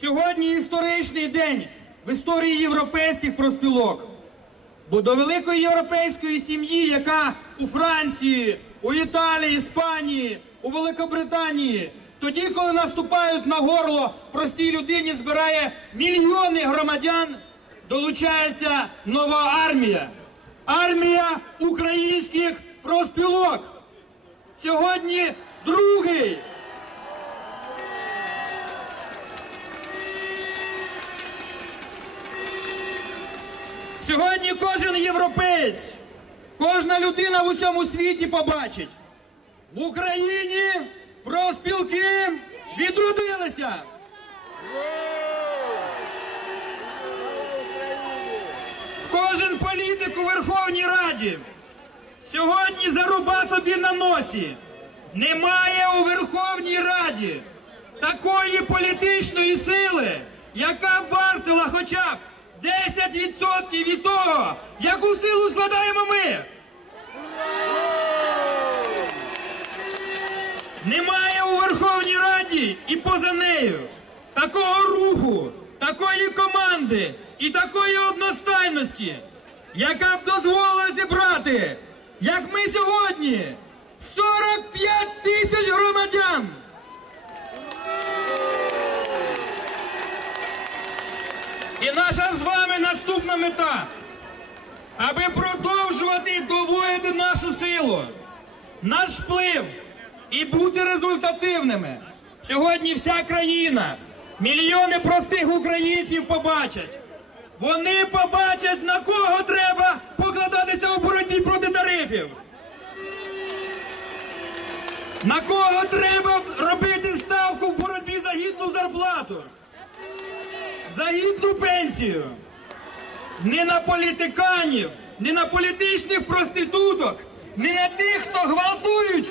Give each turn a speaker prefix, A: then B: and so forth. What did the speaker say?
A: Сьогодні історичний день в історії європейських проспілок. Бо до великої європейської сім'ї, яка у Франції, у Італії, Іспанії, у Великобританії, тоді, коли наступають на горло простій людині, збирає мільйони громадян, долучається нова армія. Армія українських проспілок. Сьогодні другий. Сьогодні кожен європеєць, кожна людина в усьому світі побачить. В Україні профспілки відродилися. Кожен політик у Верховній Раді сьогодні заруба собі на носі. Немає у Верховній Раді такої політичної сили, яка б вартила хоча б 10% від того, яку силу складаємо ми. Немає у Верховній Раді і поза нею такого руху, такої команди і такої одностайності, яка б дозволила зібрати, як ми сьогодні, 45 тисяч громадян. І наша з вами наступна мета, аби продовжувати і доводити нашу силу, наш вплив і бути результативними. Сьогодні вся країна, мільйони простих українців побачать. Вони побачать, на кого треба покладатися у боротьбі проти тарифів. На кого треба робити ставку в боротьбі за гідну зарплату, за гідну пенсію. Не на політиканів, не на політичних проституток, не на тих, хто гвалтують